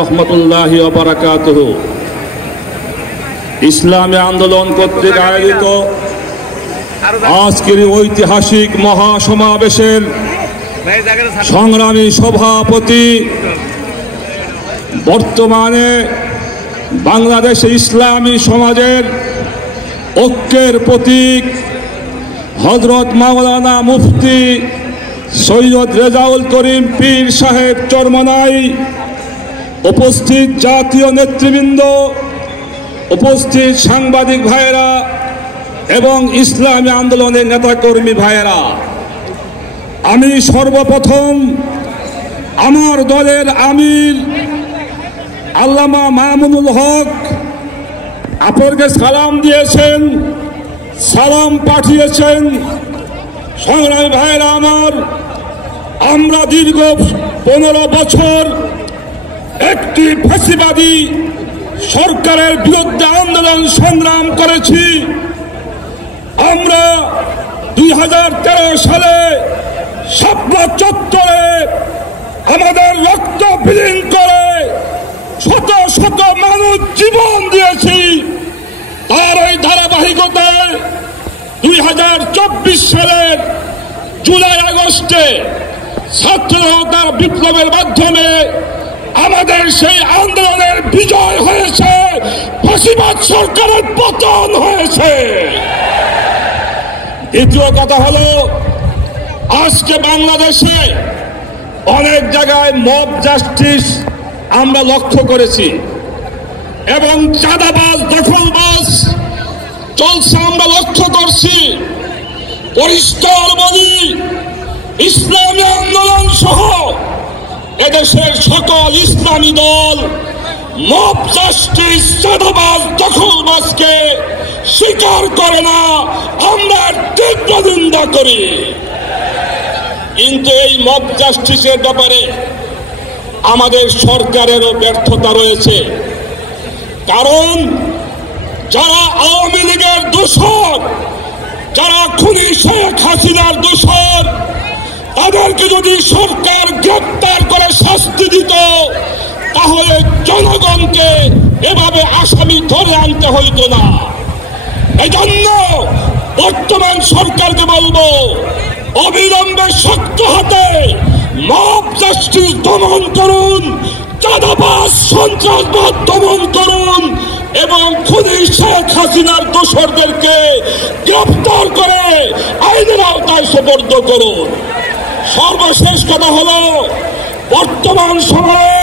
রহমতুল্লাহি ওয়া বারাকাতুহু। ইসলামী আন্দোলন কর্তৃক আয়োজিত আজকের ঐতিহাসিক মহাসমাবেশের সংগ্রামী সভাপতি, বর্তমানে বাংলাদেশে ইসলামী সমাজের ঐক্যের প্রতীক হযরত মাওলানা মুফতি সৈয়দ রেজাউল করিম পীর সাহেব চরমনাই, উপস্থিত জাতীয় নেতৃবৃন্দ, উপস্থিত সাংবাদিক ভাইয়েরা এবং ইসলামী আন্দোলনের নেতাকর্মী ভাইয়েরা, আমি সর্বপ্রথম আমার দলের আমির আল্লামা মামুনুল হক আপনাকে সালাম দিয়েছেন, সালাম পাঠিয়েছেন। সংগ্রামী ভাইয়েরা আমার, আমরা দীর্ঘ 15 বছর একটি ফাঁসিবাদী সরকারের বিরুদ্ধে আন্দোলন সংগ্রাম করেছি। আমরা 2013 সালে শাপলা চত্বরে আমাদের রক্ত বিলীন করে শত শত মানুষ জীবন দিয়েছি। তার এই ধারাবাহিকতায় 2024 সালের জুলাই আগস্টে ছাত্র জনতার বিপ্লবের মাধ্যমে আমাদের সেই আন্দোলনের বিজয় হয়েছে, ফাঁসিবাদ সরকারের পতন হয়েছে। দ্বিতীয় কথা হলো, আজকে বাংলাদেশে অনেক জায়গায় মব জাস্টিস আমরা লক্ষ্য করেছি এবং চাঁদাবাজ দখলবাজ চলছে আমরা লক্ষ্য করছি। পরিষ্কার বলি, ইসলামী আন্দোলন সহ এদেশের সকল ইসলামী দল মব জাস্টিস চাঁদাবাজ দখলবাজকে স্বীকার করে না, আমরা তীব্র নিন্দা করি। কিন্তু এই মব জাস্টিসের ব্যাপারে আমাদের সরকারেরও ব্যর্থতা রয়েছে। কারণ যারা আওয়ামী লীগের দোষর, যারা খুনি শেখ হাসিনার দোষর, তাদেরকে যদি সরকার গ্রেপ্তার করে শাস্তি দিত, তাহলে জনগণকে এভাবে আসামি ধরে আনতে হইত না। এজন্য বর্তমান সরকারকে বলবো, অবিলম্বে শক্ত হাতে মব জাস্টিস দমন করুন, চাঁদাবাজ সন্ত্রাসবাদ দমন করুন এবং খুনি শেখ হাসিনার দোষরদেরকে গ্রেফতার করে আইনের আওতায় সোপর্দ করুন। সর্বশেষ কথা হলো, বর্তমান সময়ে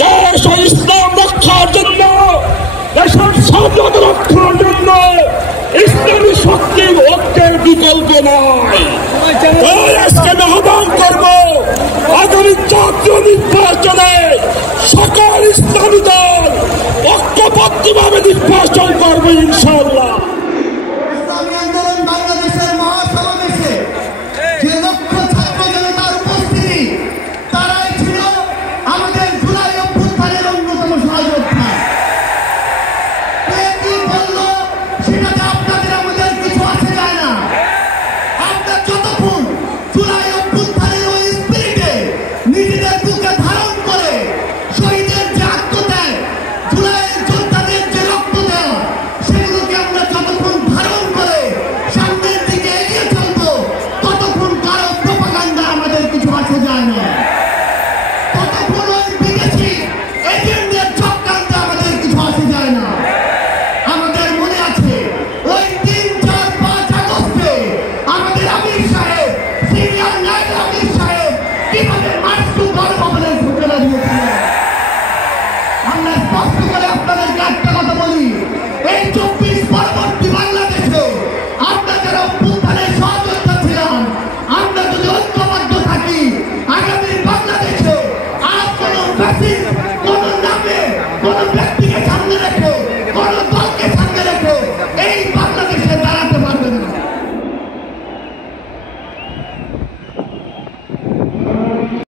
দেশ ও ইসলাম রক্ষার জন্য, দেশের স্বাধীনতা রক্ষার জন্য ইসলামী শক্তির ঐক্যের বিকল্প নয়। আজকে আমি আহ্বান করব, আগামী জাতীয় নির্বাচনে সকল ইসলামী দল ঐক্যবদ্ধভাবে নির্বাচন করবে ইনশাআল্লাহ। ইসলামী আন্দোলন বাংলাদেশের মহাসমাবেশে যে লক্ষ ছাত্র জনতার উপস্থিতি, তারাই ছিল আমাদের জুলাই অভ্যুত্থানের অন্যতম সহযোদ্ধা। কি বলল সেটাতে আপনাদের আমাদের কিছু আসে যায় না। আমরা যতক্ষণ জুলাই অভ্যুত্থানের ওই স্পিরিটে নিজেদের বুকে ধারণ করে শহীদের যে আত্মত্যাগ, জুলাইয়ের যোদ্ধাদের যে রক্ত দেওয়া, সেগুলোকে আমরা যতক্ষণ ধারণ করে সামনের দিকে এগিয়ে চলবো, ততক্ষণ কারো প্রোপাগান্ডা আমাদের কিছু আসে যায় না। ততক্ষণ ওই বিদেশি এজেন্টদের চক্রান্তে আমাদের কিছু আসে যায় না। আমাদের মনে আছে ওই 3, 4, 5 আগস্টে আমাদের আমির সাহেব, সিনিয়র নাইট আমির সাহেব কিভাবে মার্চু গণভবনের ঘোষণা দিয়েছিলেন। আমরা স্পষ্ট করে আপনাদেরকে একটা কথা বলি, এই 24 পরবর্তী বাংলাদেশে আমরা যারা অভ্যুত্থানের সহযোদ্ধা ছিলাম, আমরা যদি ঐক্যবদ্ধ থাকি, আগামী বাংলাদেশে আর কোনো ফ্যাসিস্ট, কোনো নামে, কোনো ব্যক্তিকে সামনে রেখে